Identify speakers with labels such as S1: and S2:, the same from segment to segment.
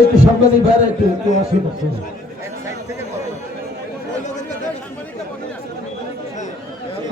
S1: একটু সাংবাদিক ভাইরা একটু একটু আসি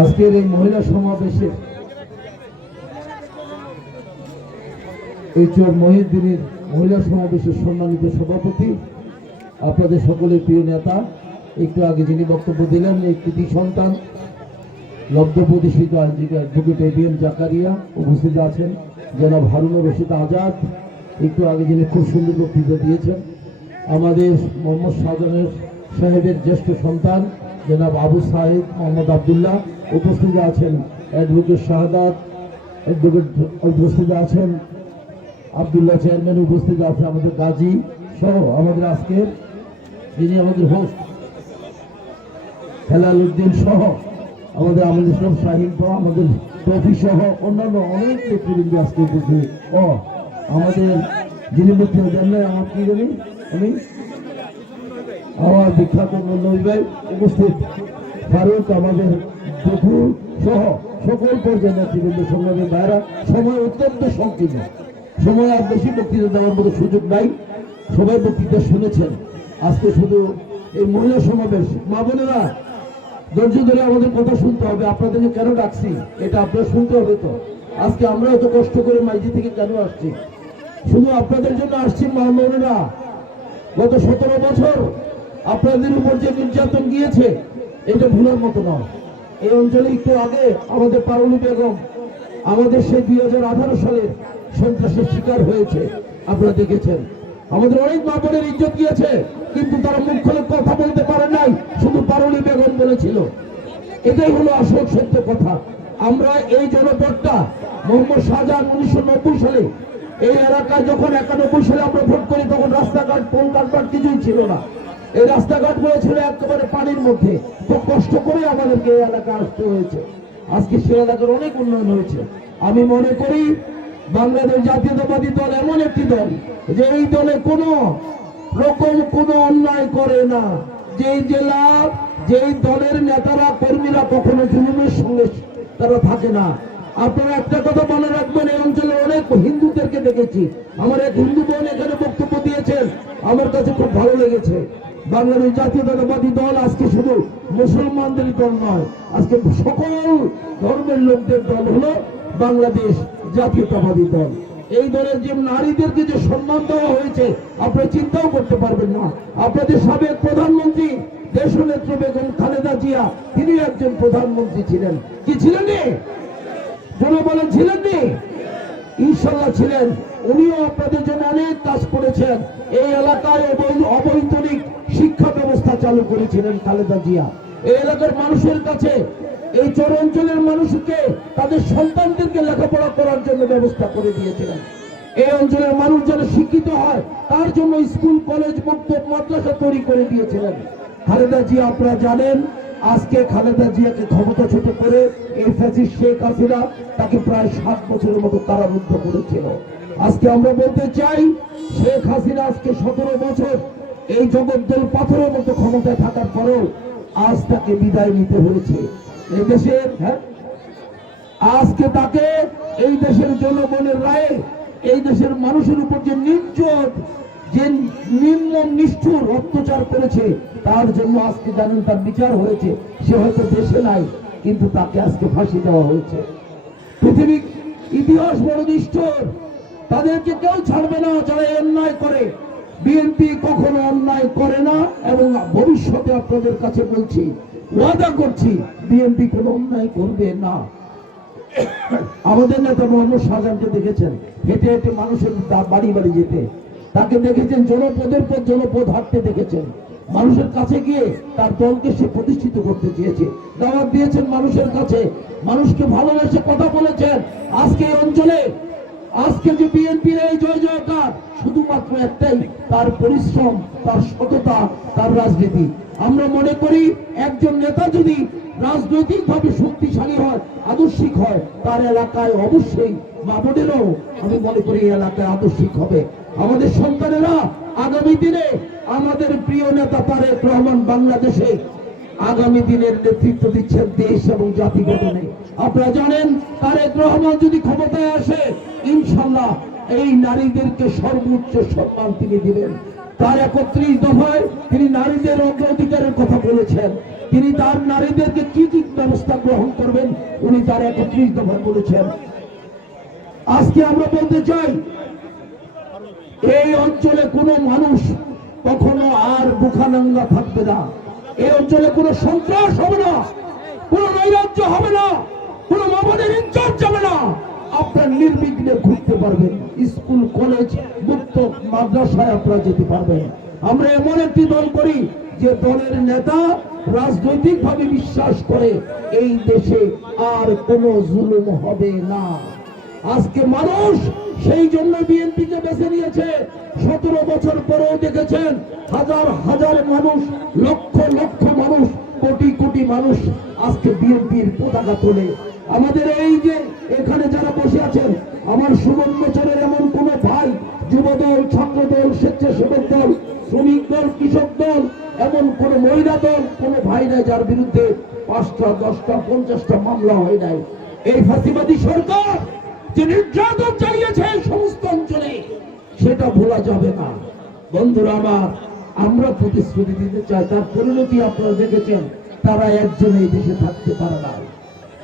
S1: আজকের এই মহিলা সমাবেশে এই চোর মহিউদ্দিনের মহিলা সমাবেশের সম্মানিত সভাপতি, আপনাদের সকলের প্রিয় নেতা, একটু আগে যিনি বক্তব্য দিলেন, এই কৃতি সন্তান লব্ধ প্রতিষ্ঠিত আইনজীবী অ্যাডভোকেট এবিএম জাকারিয়া উপস্থিত আছেন। জনাব হারুনুর রশিদ আজাদ একটু আগে যিনি খুব সুন্দর বক্তৃতা দিয়েছেন, আমাদের মোহাম্মদ শাহজানের সাহেবের জ্যেষ্ঠ সন্তান, জনাব আবু সাহেব মোহাম্মদ আবদুল্লাহ, উপস্থিত আছেন অ্যাডভোকেট শাহাদাত, অ্যাডভোকেট উপস্থিত আছেন আবদুল্লাহ চেয়ারম্যান, উপস্থিত আছেন আমাদের গাজী সহ আমাদের আজকের যিনি আমাদের হোস্ট হেলাল উদ্দিন সহ আমাদের আমাদের ইসলাম শাহিন আমাদের ট্রফি সহ অন্যান্য অনেক নেতৃবৃন্দ আজকে উপস্থিত। ও আমাদের যিনি মুখ্য জানলেন আমার কি জানি? আমি? আমার বিখ্যাত মল্লবী উপস্থিত। ফারুক, আমাদের বধু সহ সকল পর্যায়ের নেতৃবৃন্দ সংগ্রামী ভাইরা সময় অত্যন্ত সংকীর্ণ। সময় আর বেশি বক্তৃতা দেওয়ার মতো সুযোগ নাই। সবাই বক্তৃতা শুনেছেন। আজকে শুধু এই মহিলা সমাবেশ। মা বোনেরা, ধৈর্য ধরে আমাদের কথা শুনতে হবে। আপনাদেরকে কেন ডাকছি? এটা আপনার শুনতে হবে তো। আজকে আমরা এত কষ্ট করে মাইজি থেকে কেন আসছি? শুধু আপনাদের জন্য আসছি মা গত সতেরো বছর আপনাদের উপর যে নির্যাতন গিয়েছে, এটা ভুলার মতো নয়। এই অঞ্চলে একটু আগে আমাদের পারুলি বেগম আমাদের সেই দুই হাজার আঠারো সালে সন্ত্রাসের শিকার হয়েছে। আপনারা দেখেছেন। আমাদের অনেক মা বোনের ইজ্জত গিয়েছে, কিন্তু তারা মুখ খুলে কথা বলতে পারে নাই, শুধু পারুলি বেগম বলেছিল। এটাই হলো আসল সত্য কথা। আমরা এই জনপদটা মোহাম্মদ শাহজাহান উনিশশো নব্বই সালে এই এলাকায় যখন একানব্বই সালে আমরা ভোট করি, তখন রাস্তাঘাট পোল কাটপাট কিছুই ছিল না। এই রাস্তাঘাটগুলো ছিল একেবারে পানির মধ্যে। খুব কষ্ট করে আমাদেরকে এই এলাকা আসতে হয়েছে। আজকে সে এলাকার অনেক উন্নয়ন হয়েছে। আমি মনে করি, বাংলাদেশ জাতীয়তাবাদী দল এমন একটি দল, যে এই দলে কোনো রকম কোনো অন্যায় করে না। যেই জেলা, যেই দলের নেতারা, কর্মীরা কখনো জুলুমের সঙ্গে তারা থাকে না। আপনারা একটা কথা মনে রাখবেন, এই অঞ্চলে অনেক হিন্দুদেরকে দেখেছি। আমার এক হিন্দু বোন এখানে বক্তব্য দিয়েছেন, আমার কাছে খুব ভালো লেগেছে। বাংলাদেশ জাতীয়তাবাদী দল আজকে শুধু মুসলমানদের দল নয়, আজকে সকল ধর্মের লোকদের দল হলো বাংলাদেশ জাতীয়তাবাদী দল। এই দলের যে নারীদেরকে যে সম্মান দেওয়া হয়েছে, আপনারা চিন্তাও করতে পারবেন না। আপনাদের সাবেক প্রধানমন্ত্রী, দেশনেত্র বেগম খালেদা জিয়া তিনি একজন প্রধানমন্ত্রী ছিলেন। কি ছিলেন রে? জনবলেন ছিলেন নি? ইনশাল্লাহ ছিলেন। উনিও আপনাদের জন্য অনেক কাজ করেছেন। এই এলাকায় অবৈতনিক শিক্ষা ব্যবস্থা চালু করেছিলেন খালেদা জিয়া। এই এলাকার মানুষের কাছে, এই চর অঞ্চলের মানুষকে, তাদের সন্তানদেরকে লেখাপড়া করার জন্য ব্যবস্থা করে দিয়েছিলেন। এই অঞ্চলের মানুষ যেন শিক্ষিত হয়, তার জন্য স্কুল, কলেজ মুক্ত মাদ্রাসা তৈরি করে দিয়েছিলেন। খালেদা জিয়া, আপনারা জানেন আজকে খালেদা জিয়াকে ক্ষমতাচ্যুত করে এই ফ্যাসিস শেখ হাসিনা তাকে প্রায় সাত বছরের মতো কারারুদ্ধ করেছিল। আজকে আমরা বলতে চাই, শেখ হাসিনা আজকে সতেরো বছর এই জগদ্দল পাথরের মতো ক্ষমতায় থাকার পরেও আজ তাকে বিদায় নিতে হয়েছে। এই দেশের হ্যাঁ? আজকে তাকে এই দেশের জনগণের রায়ে, এই দেশের মানুষের উপর যে নির্যোগ যে নিম্ন নিষ্ঠুর অত্যাচার করেছে, তার জন্য আজকে জানেন তার বিচার হয়েছে। সে হয়তো দেশে নাই, কিন্তু তাকে আজকে ফাঁসি দেওয়া হয়েছে। পৃথিবীর ইতিহাস বড় নিষ্ঠুর। তাদেরকে কেউ ছাড়বে না যারা অন্যায় করে। বিএনপি কখনো অন্যায় করে না, এবং ভবিষ্যতে আপনাদের কাছে বলছি, ওয়াদা করছি, বিএনপি কোনো অন্যায় করবে না। আমাদের নেতা মোহাম্মদ শাহজাহানকে দেখেছেন, হেঁটে হেঁটে মানুষের বাড়ি বাড়ি যেতে। তাকে দেখেছেন, জনপদের পর জনপদ হাঁটতে দেখেছেন। মানুষের কাছে গিয়ে তার দলকে সে প্রতিষ্ঠিত করতে চেয়েছে। দাওয়াত দিয়েছেন মানুষের কাছে। মানুষকে ভালোবেসে কথা বলেছেন। আজকে এই অঞ্চলে, আজকে যে বিএনপির এই জয় জয়কার, শুধুমাত্র একটাই, তার পরিশ্রম, তার সততা, তার রাজনীতি। আমরা মনে করি, একজন নেতা যদি রাজনৈতিক ভাবে শক্তিশালী হয়, আদর্শিক হয়, তার এলাকায় অবশ্যই মামনেরও আমি মনে করি এলাকায় আদর্শিক হবে। আমাদের সন্তানেরা আগামী দিনে আমাদের প্রিয় নেতা তারেক রহমান বাংলাদেশে আগামী দিনের নেতৃত্ব দিচ্ছেন দেশ এবং জাতি গঠনে। আপনারা জানেন, তারেক রহমান যদি ক্ষমতায় আসে, ইনশাল্লাহ এই নারীদেরকে সর্বোচ্চ সম্মান তিনি দিবেন। তার একত্রিশ দফায় তিনি নারীদের অগ্রাধিকারের কথা বলেছেন। তিনি তার নারীদেরকে কি কি ব্যবস্থা গ্রহণ করবেন, উনি তার একত্রিশ দফায় বলেছেন। আজকে আমরা বলতে চাই এই অঞ্চলে কোনো মানুষ কখনো আর বুখানাঙ্গা থাকবে না। এই অঞ্চলে কোনো সন্ত্রাস হবে না, কোনো নৈরাজ্য হবে না, কোনো মামলের ইনচার্জ যাবে না। আপনার নির্বিঘ্নে ঘুরতে পারবেন স্কুল, কলেজ, মুক্ত মাদ্রাসায় আপনারা যেতে পারবেন। আমরা এমন একটি দল করি যে দলের নেতা রাজনৈতিক ভাবে বিশ্বাস করে, এই দেশে আর কোনো জুলুম হবে না। আজকে মানুষ সেই জন্য বিএনপিকে বেছে নিয়েছে। সতেরো বছর পরেও দেখেছেন হাজার হাজার মানুষ, লক্ষ লক্ষ মানুষ, কোটি কোটি মানুষ আজকে বিএনপির পতাকা তোলে। আমাদের এই যে এখানে যারা বসে আছেন, আমার সুবর্ণচরের এমন কোন ভাই, যুবদল, ছাত্রদল, স্বেচ্ছাসেবক দল, শ্রমিক দল, কৃষক দল, এমন কোন মহিলা দল, কোন ভাই নাই যার বিরুদ্ধে পাঁচটা, দশটা, পঞ্চাশটা মামলা হয় নাই। এই ফাঁসিবাদী সরকার যে নির্যাতন চালিয়েছে এই সমস্ত অঞ্চলে, সেটা ভোলা যাবে না। বন্ধুরা আমার, আমরা প্রতিশ্রুতি দিতে চাই, তার পরিণতি আপনারা দেখেছেন, তারা একজন এই দেশে থাকতে পারে না।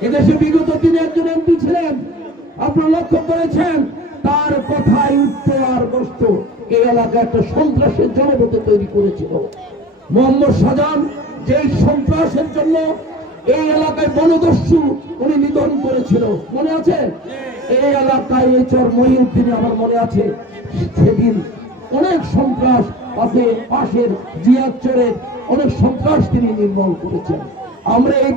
S1: এদেশে বিগত দিনে একজন এমপি ছিলেন, আপনারা লক্ষ্য করেছেন, তার কথায় উঠতো আর বসত এই এলাকা একটা সন্ত্রাসের জনপদ তৈরি করেছিল। মোহাম্মদ সাজান যেই সন্ত্রাসের জন্য এই এলাকায় বনদস্যু উনি নিধন করেছিল, মনে আছে? এই এলাকায় মনে আছে, সেদিন অনেক সন্ত্রাস পাশে পাশের অনেক সন্ত্রাস তিনি নির্মূল করেছেন। আমরা এই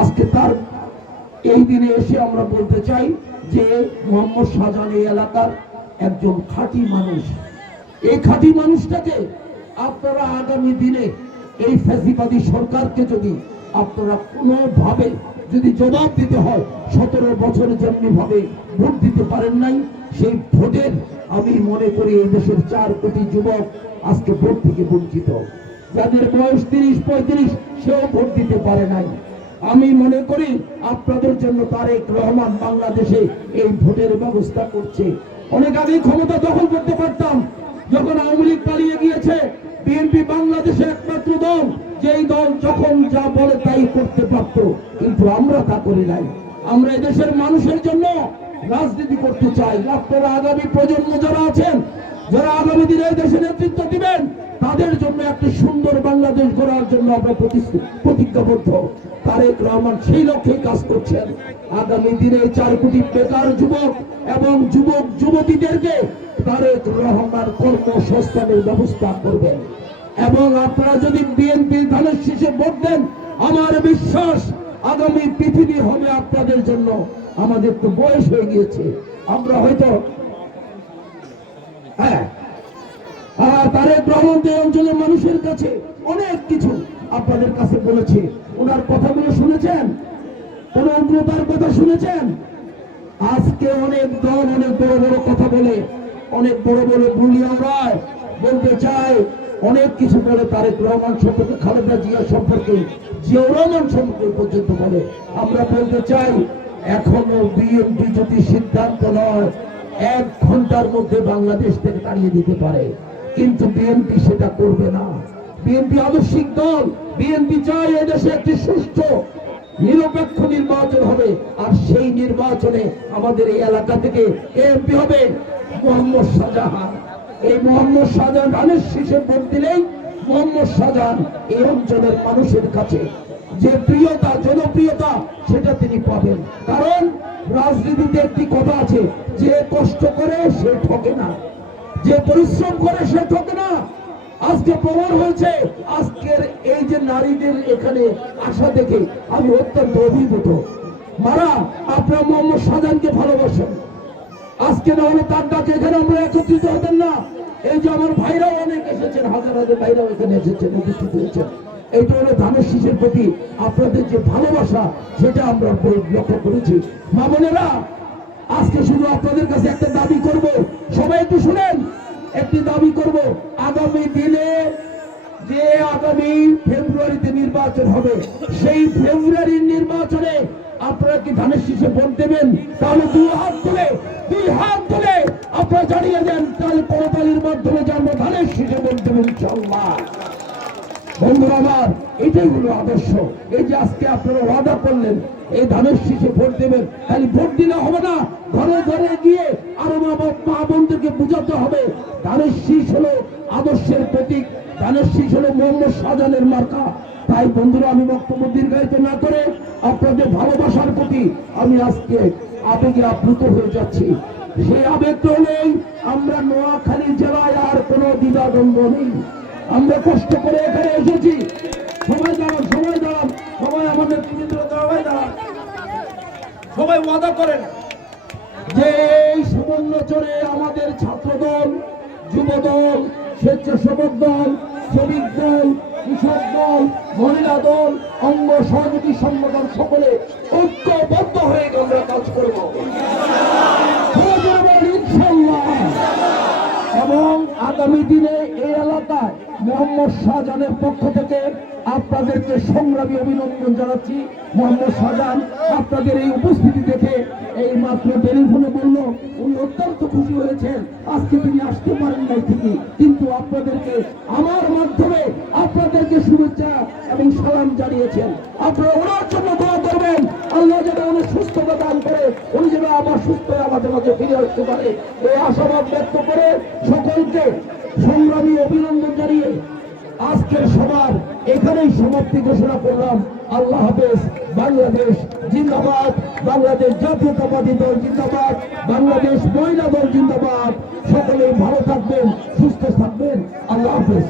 S1: আজকে তার এই দিনে এসে আমরা বলতে চাই যে মোহাম্মদ শাহজাহান এই এলাকার একজন খাঁটি মানুষ। এই খাঁটি মানুষটাকে আপনারা আগামী দিনে এই সরকারকে যদি আপনারা কোনোভাবে যদি জবাব দিতে হয়, সতেরো বছর যেমনি ভাবে ভোট দিতে পারেন নাই, সেই ভোটের আমি মনে করি এই দেশের চার কোটি যুবক আজকে ভোট থেকে বঞ্চিত। যাদের বয়স তিরিশ, পঁয়ত্রিশ, সেও ভোট দিতে পারে নাই। আমি মনে করি আপনাদের জন্য তারেক রহমান বাংলাদেশে এই ভোটের ব্যবস্থা করছে। অনেক আগে ক্ষমতা দখল করতে পারতাম, যখন আওয়ামী লীগ পালিয়ে গিয়েছে, বিএনপি বাংলাদেশে একমাত্র দল যেই দল যখন যা বলে তাই করতে পারত কিন্তু আমরা তা করি নাই। আমরা এদেশের মানুষের জন্য রাজনীতি করতে চাই। আপনারা আগামী প্রজন্ম যারা আছেন, যারা আগামী দিনে দেশে নেতৃত্ব দিবেন, তাদের জন্য একটি সুন্দর বাংলাদেশ গড়ার জন্য আমরা প্রতিজ্ঞাবদ্ধ। তারেক রহমান সেই লক্ষ্যে কাজ করছেন। আগামী দিনে চার কোটি বেকার যুবক এবং যুবক যুবতীদেরকে তারেক রহমান কর্মসংস্থানের ব্যবস্থা করবেন। এবং আপনারা যদি বিএনপি ধানের শীষে ভোট দেন, আমার বিশ্বাস আগামী পৃথিবী হবে আপনাদের জন্য। আমাদের তো বয়স হয়ে গিয়েছে। আমরা হয়তো হ্যাঁ। মানুষের কাছে অনেক কিছু আপনাদের কাছে বলেছে। ওনার কথাগুলো শুনেছেন? কোন উগ্রতার কথা শুনেছেন? আজকে অনেক দল অনেক বড় বড় কথা বলে, অনেক বড় বড় বুলিয়া রায় বলতে চায় অনেক কিছু বলে তারেক রহমান সম্পর্কে, খালেদা জিয়া সম্পর্কে, জিয়াউর রহমান সম্পর্কে পর্যন্ত বলে। আমরা বলতে চাই, এখনও বিএনপি যদি সিদ্ধান্ত নয়, এক ঘণ্টার মধ্যে বাংলাদেশ থেকে তাড়িয়ে দিতে পারে। কিন্তু বিএনপি সেটা করবে না। বিএনপি আদর্শিক দল, বিএনপি চায় এদেশে একটি সুষ্ঠু, নিরপেক্ষ নির্বাচন হবে। আর সেই নির্বাচনে আমাদের এই এলাকা থেকে এমপি হবে মোহাম্মদ শাহজাহান। এই মোহাম্মদ শাহজাহান ধানের শীষে ভোট দিলেই মোহাম্মদ শাহজাহান এই অঞ্চলের মানুষের কাছে যে প্রিয়তা, জনপ্রিয়তা, সেটা তিনি পাবেন। কারণ রাজনীতিতে একটি কথা আছে, যে কষ্ট করে সে ঠকে না। যে পরিশ্রম করে সে ঠকে না। আজকে প্রমাণ হয়েছে, আজকের এই যে নারীদের এখানে আসা দেখে আমি অত্যন্ত অভিভূত। মারা, আপনার মোহাম্মদ শাহজাহানকে ভালোবাসেন। আজকে না হলে তার ডাকে এখানে আমরা একত্রিত হতেন না। এই যে আমার ভাইরাও অনেক এসেছেন, হাজার হাজার ভাইরাও এখানে এসেছেন, উপস্থিত হয়েছেন। এইটা হলো ধানের শীষের প্রতি আপনাদের যে ভালোবাসা, সেটা আমরা লক্ষ্য করেছি। মা বোনেরা, আজকে শুধু আপনাদের কাছে একটা দাবি করব। সবাই একটু শুনেন, একটি দাবি করব। আগামী দিনে যে আগামী ফেব্রুয়ারিতে নির্বাচন হবে, সেই ফেব্রুয়ারির নির্বাচনে আপনারা কি ধানের শীষে ভোট দেবেন? তাহলে দু হাত তুলে বন্ধুরা এটাই হলো আদর্শ। এই যে আজকে আপনারা ওয়াদা করলেন, এই ধানের শীষে ভোট দেবেন খালি ভোট দিলে হবে না, ঘরে ঘরে গিয়ে আরও মা বোনদেরকে বুঝাতে হবে। ধানের শীষ হলো আদর্শের প্রতীক ধানের শীষ হলো মোহাম্মদ শাহজাহানের মার্কা। তাই বন্ধুরা, আমি বক্তব্য দীর্ঘায়িত না করে আপনাদের ভালোবাসার প্রতি আমি আজকে আবেগে আপ্লুত হয়ে যাচ্ছি। সেই আবেগ তো নেই আমরা নোয়াখালী জেলায় আর কোনো দ্বিধাদ্বন্দ্ব নেই। আমরা কষ্ট করে এখানে এসেছি। সময় দাঁড়ান সময় দাঁড়ান সময় আমাদের দাঁড়ায় দাঁড়ান। সবাই ওয়াদা করেন। যে এই সুবর্ণচরে আমাদের ছাত্রদল, যুবদল, স্বেচ্ছাসেবক দল, শ্রমিক দল, কৃষক দল, মহিলা দল, অঙ্গ সহযোগী সংগঠন সকলে ঐক্যবদ্ধ হয়ে আমরা কাজ করব। সবাই এবং আগামী দিনে এই এলাকায় মোহাম্মদ শাহজাহানের পক্ষ থেকে আপনাদেরকে সংগ্রামী অভিনন্দন জানাচ্ছি। মোহাম্মদ শাহজাহান আপনাদের এই উপস্থিতি দেখে এই মাত্র টেলিফোনে বলল, উনি অত্যন্ত খুশি হয়েছেন। আজকে তিনি আসতে পারেন নাই ঠিকই। কিন্তু আপনাদেরকে আমার মাধ্যমে আপনাদেরকে শুভেচ্ছা এবং সালাম জানিয়েছেন। আপনারা ওনার জন্য করবেন। আল্লাহ যেন উনি সুস্থতা দান করে, উনি যেন আবার সুস্থ আমাদের মাঝে ফিরে আসতে পারে। এই আশাবাদ ব্যক্ত করে সকলকে সংগ্রামী অভিনন্দন জানিয়ে আজকের সবার এখানেই সমাপ্তি ঘোষণা করলাম। আল্লাহ হাফেজ, বাংলাদেশ জিন্দাবাদ, বাংলাদেশ জাতীয়তাবাদী দল জিন্দাবাদ, বাংলাদেশ মহিলা দল জিন্দাবাদ। সকলেই ভালো থাকবেন, সুস্থ থাকবেন। আল্লাহ হাফেজ।